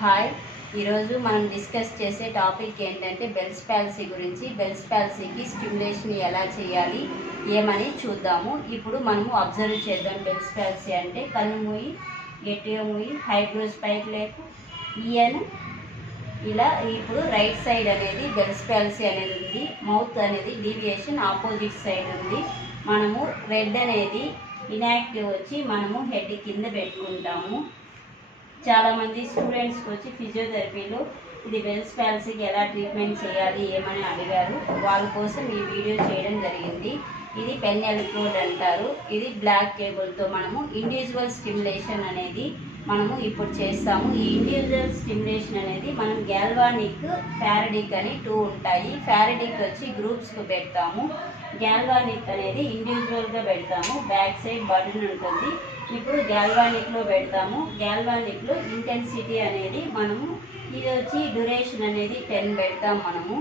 Hi, ఈరోజు మనం discuss చేసే టాపిక్ ఏంటంటే బెల్స్ పాలసీ గురించి. బెల్స్ పాలసీకి స్టిమ్యులేషన్ ఎలా చేయాలి ఏమని చూద్దాము. ఇప్పుడు మనము అబ్జర్వ్ చేద్దాం. బెల్స్ పాలసీ అంటే కన్ను మూయి, గట్టిగా మూయి, హైబ్రోస్ పైకి లేపు, ఈయన్ ఇలా. ఇప్పుడు రైట్ సైడ్ అనేది బెల్స్ పాలసీ అనేది ఉంది. మౌత్ అనేది డీవియేషన్ ఆపోజిట్ సైడ్ ఉంది. మనము రెడ్ అనేది ఇన్యాక్టివ్ వచ్చి మనము హెడ్ కింద పెట్టుకుంటాము. చాలామంది స్టూడెంట్స్కి వచ్చి ఫిజియోథెరపీలో ఇది బెల్స్ పాలసీకి ఎలా ట్రీట్మెంట్ చేయాలి ఏమని అడిగారు. వాళ్ళ కోసం ఈ వీడియో చేయడం జరిగింది. ఇది పెన్ ఎలక్ట్రోడ్ అంటారు. ఇది బ్లాక్ కేబుల్తో మనము ఇండివిజువల్ స్టిమ్యులేషన్ అనేది మనము ఇప్పుడు చేస్తాము. ఈ ఇండివిజువల్ స్టిమ్యులేషన్ అనేది మనం గ్యాల్వానిక్, ఫారడిక్ అని 2 ఉంటాయి. ఫారడిక్ వచ్చి గ్రూప్స్కు పెడతాము, గ్యాల్వానిక్ అనేది ఇండివిజువల్గా పెడతాము. బ్యాక్ సైడ్ బటన్ ఉంటుంది. ఇప్పుడు గ్యాల్వానిక్లో పెడతాము. గ్యాల్వానిక్లో ఇంటెన్సిటీ అనేది మనము ఇది వచ్చి డ్యూరేషన్ అనేది 10 పెడతాం. మనము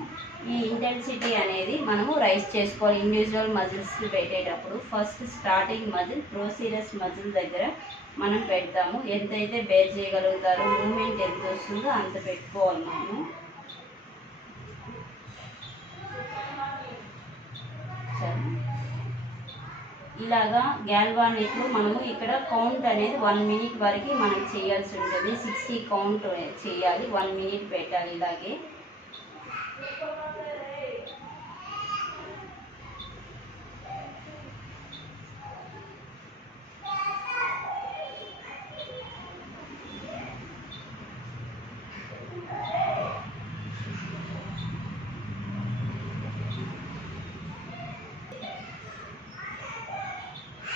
ఈ ఇంటెన్సిటీ అనేది మనము రైజ్ చేసుకోవాలి. ఇండివిజువల్ మజిల్స్కి పెట్టేటప్పుడు ఫస్ట్ స్టార్టింగ్ మజిల్ ప్రోసీరస్ మజిల్ దగ్గర మనం పెడతాము. ఎంతైతే బేర్ చేయగలుగుతారో, మూమెంట్ ఎంత వస్తుందో అంత పెట్టుకోవాలి మనము. ఇలాగా గ్యాల్వానిక్లో మనము ఇక్కడ కౌంట్ అనేది 1 మినిట్ వరకు మనం చేయాల్సి ఉంటుంది. 60 కౌంట్ చేయాలి, 1 మినిట్ పెట్టాలి. ఇలాగే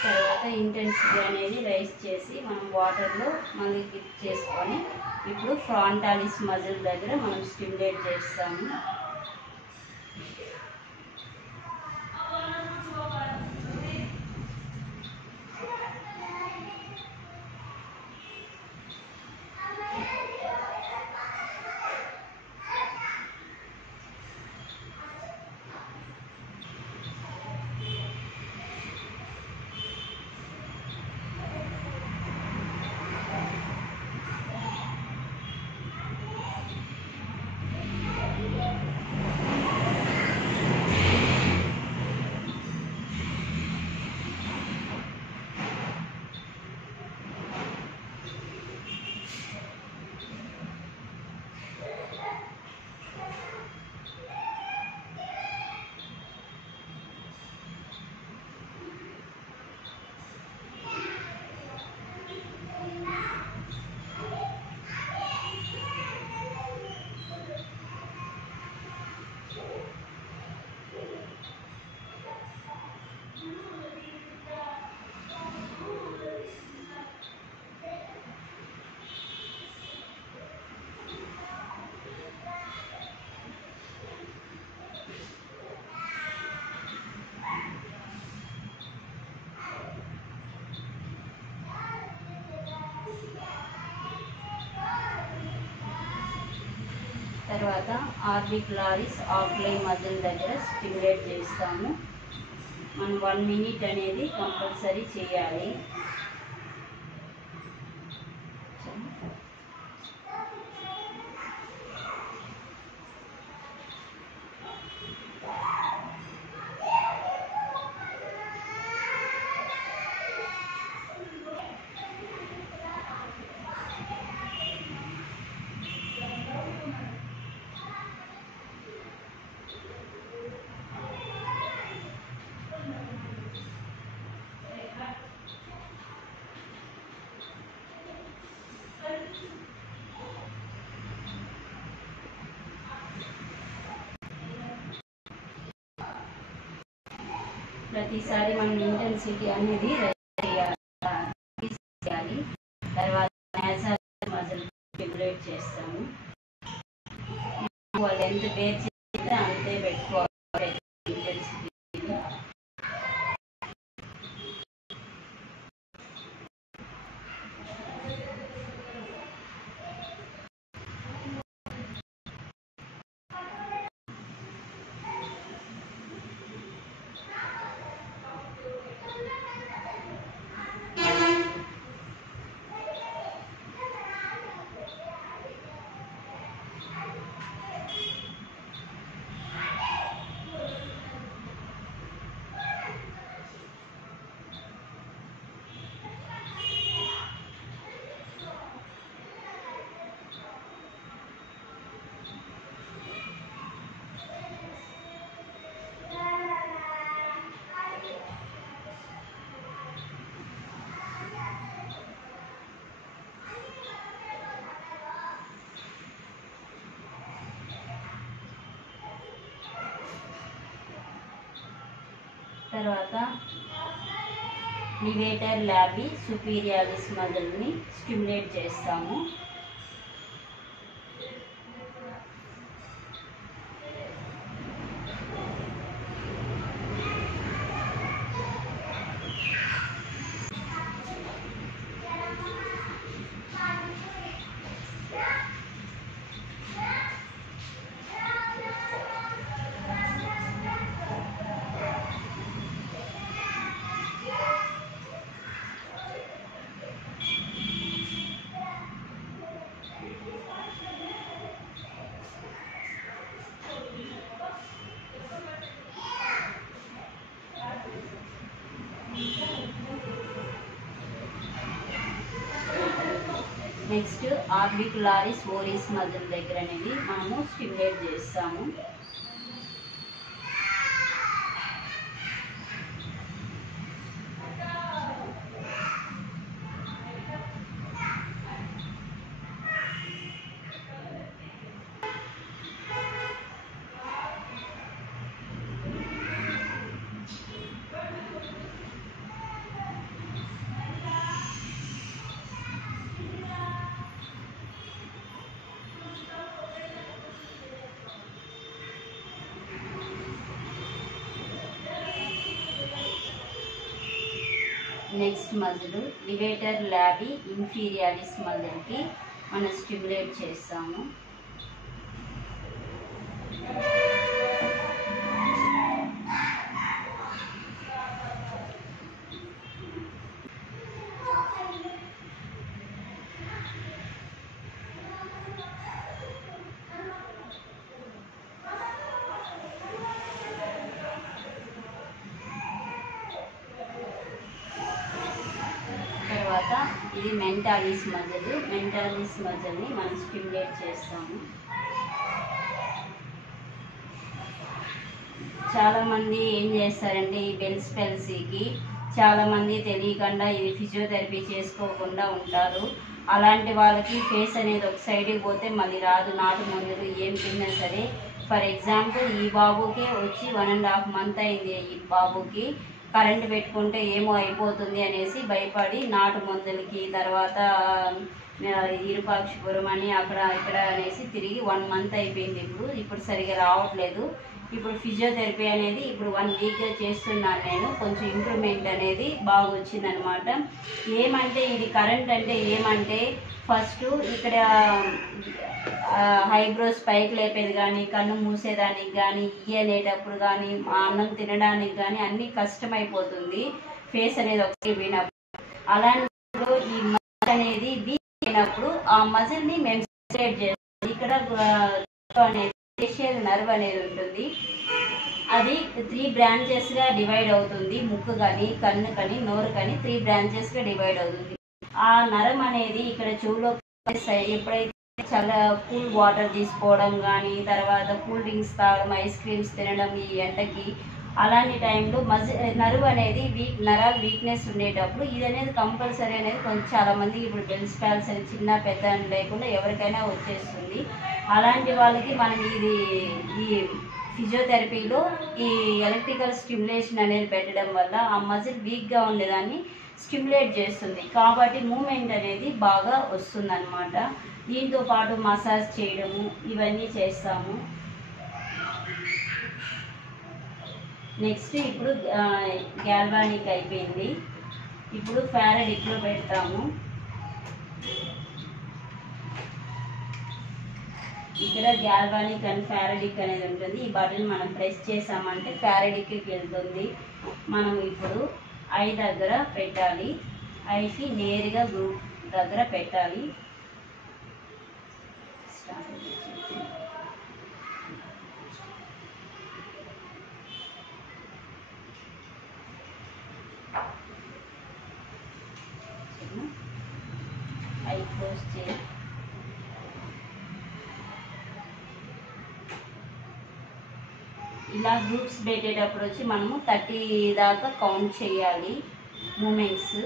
తర్వాత ఇంటెన్సిటీ అనేది రైస్ చేసి మనం వాటర్లో మళ్ళీ డిప్ చేసుకొని ఇప్పుడు ఫ్రాంటాలిస్ మజిల్ దగ్గర మనం స్టిమ్యులేట్ చేస్తాము. తర్వాత ఆర్బిక్యులారిస్ ఆక్యులై మజిల్ దగ్గర స్టిమ్యులేట్ చేస్తాము. మనం 1 మినిట్ అనేది కంపల్సరీ చేయాలి. ప్రతిసారి మనం ఇంటెన్సిటీ అనేది చేయాలి. తర్వాత నేసల్ మజిల్ స్టిమ్యులేట్ చేస్తాము. వాళ్ళు ఎంత బేర్ చేస్తే అంతే పెట్టుకోవాలి ఇంటెన్సిటీ. తర్వాత లివేటర్ లాబీ సుపీరియారిస్ మజిల్ని స్టిమ్యులేట్ చేస్తాము. నెక్స్ట్ ఆర్బిక్యులారిస్ ఓరిస్ మజిల్ దగ్గర అనేది మనము స్టిమ్యులేట్ చేస్తాము. నెక్స్ట్ మజిల్ లివేటర్ లాబీ ఇన్ఫీరియారిస్ మజిల్కి మనం స్టిమ్యులేట్ చేస్తాము. తర్వాత ఇది మెంటాలిస్ మజిల్ని మనం స్టిమ్యులేట్ చేస్తాము. చాలామంది ఏం చేస్తారంటే ఈ బెల్స్ పాల్సీకి చాలామంది తెలియకుండా ఇది ఫిజియోథెరపీ చేసుకోకుండా ఉంటారు. అలాంటి వాళ్ళకి ఫేస్ అనేది ఒక సైడ్కి పోతే మళ్ళీ రాదు. నాటు మందులు ఏం తిన్నా సరే, ఫర్ ఎగ్జాంపుల్ ఈ బాబుకి వచ్చి 1.5 months అయింది. ఈ బాబుకి కరెంట్ పెట్టుకుంటే ఏమో అయిపోతుంది అనేసి భయపడి నాటు మందులకి, తర్వాత ఇరుపాక్షపురం అని అక్కడ ఇక్కడ అనేసి తిరిగి 1 month అయిపోయింది. ఇప్పుడు సరిగా రావట్లేదు. ఇప్పుడు ఫిజియోథెరపీ అనేది ఇప్పుడు 1 weekగా చేస్తున్నాను నేను. కొంచెం ఇంప్రూవ్మెంట్ అనేది బాగా వచ్చిందనమాట. ఏమంటే ఇది కరెంట్ అంటే ఏమంటే ఫస్ట్ ఇక్కడ హైబ్రోస్ పైకి లేపేది కానీ, కన్ను మూసేదానికి కానీ, అనేటప్పుడు కానీ, అన్నం తినడానికి కానీ అన్నీ కష్టమైపోతుంది. ఫేస్ అనేది ఒకటి పోయినప్పుడు అలాంటి ఈ మజిల్ అనేది వీక్ అయినప్పుడు ఆ మజిల్ని మేము స్టిమ్యులేట్ చేస్తాం. ఇక్కడ అనేది ఫేషియల్ నర్వ్ అనేది ఉంటుంది. అది 3 branchesగా డివైడ్ అవుతుంది. ముక్కు కానీ, కన్ను కానీ, నోరు కానీ 3 branchesగా డివైడ్ అవుతుంది. ఆ నరం అనేది ఇక్కడ చెవులో ఎప్పుడైతే చాలా కూల్ వాటర్ తీసుకోవడం కానీ, తర్వాత కూల్ డ్రింక్స్ తాగడం, ఐస్ క్రీమ్స్ తినడం ఈ ఎండకి, అలాంటి టైంలో నర్వ్ అనేది నరాలు వీక్నెస్ ఉండేటప్పుడు ఇది అనేది కంపల్సరీ అనేది కొంచెం చాలామంది ఇప్పుడు బెల్స్ పాల్సీ అని చిన్న పెద్ద అని లేకుండా ఎవరికైనా వచ్చేస్తుంది. అలాంటి వాళ్ళకి మనం ఈ ఫిజియోథెరపీలో ఈ ఎలక్ట్రికల్ స్టిమ్యులేషన్ అనేది పెట్టడం వల్ల ఆ మజిల్ వీక్గా ఉండేదాన్ని స్టిమ్యులేట్ చేస్తుంది. కాబట్టి మూమెంట్ అనేది బాగా వస్తుంది అన్నమాట. దీంతో పాటు మసాజ్ చేయడము ఇవన్నీ చేస్తాము. నెక్స్ట్ ఇప్పుడు గ్యాల్వానిక్ అయిపోయింది. ఇప్పుడు ఫారడిక్లో పెడతాము. ఇక్కడ గ్యాల్వానిక్ అండ్ ఫారడిక్ అనేది ఉంటుంది. ఈ బటన్ మనం ప్రెస్ చేసామంటే ఫారడిక్కి వెళ్తుంది. మనం ఇప్పుడు ఐ దగ్గర పెట్టాలి. ఐకి నేరుగా గ్రూప్ దగ్గర పెట్టాలి. ఐ క్లోజ్ చేయి. ఇలా గ్రూప్స్ పెట్టేటప్పుడు వచ్చి మనము 30 దాకా కౌంట్ చేయాలి మూమెంట్స్.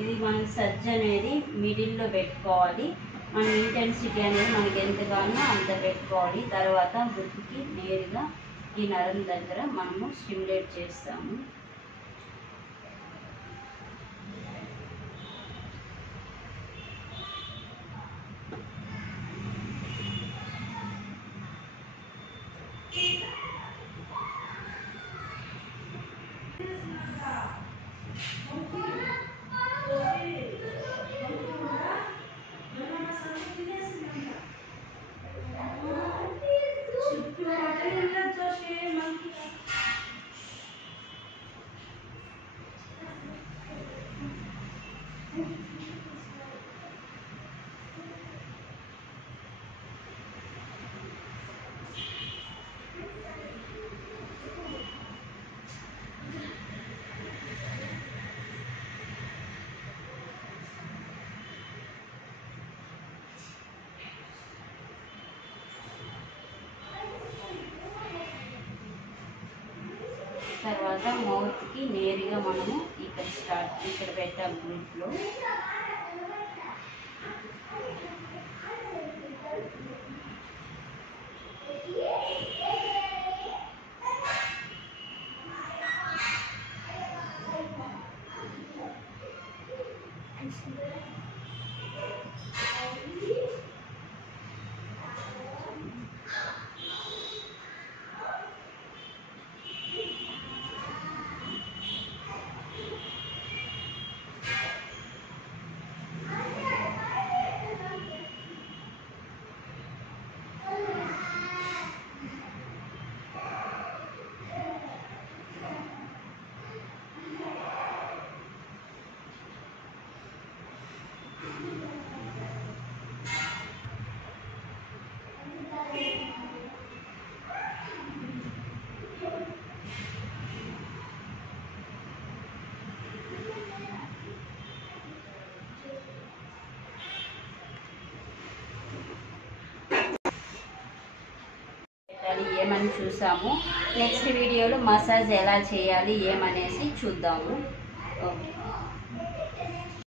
ఇది మనం సజ్జ అనేది మిడిల్లో పెట్టుకోవాలి. మన ఇంటెన్సిటీ అనేది మనకి ఎంతగానో అంత పెట్టుకోవాలి. తర్వాత గుర్తుకి నేరుగా ఈ నరం దగ్గర మనము స్టిమ్యులేట్ చేస్తాము. తర్వాత మౌత్కి నేరుగా మనము ఇక్కడ పెట్టాం గ్రూప్లో. ఏమని చూసాము. నెక్స్ట్ వీడియోలో మసాజ్ ఎలా చేయాలి ఏమనేసి చూద్దాము. ఓకే.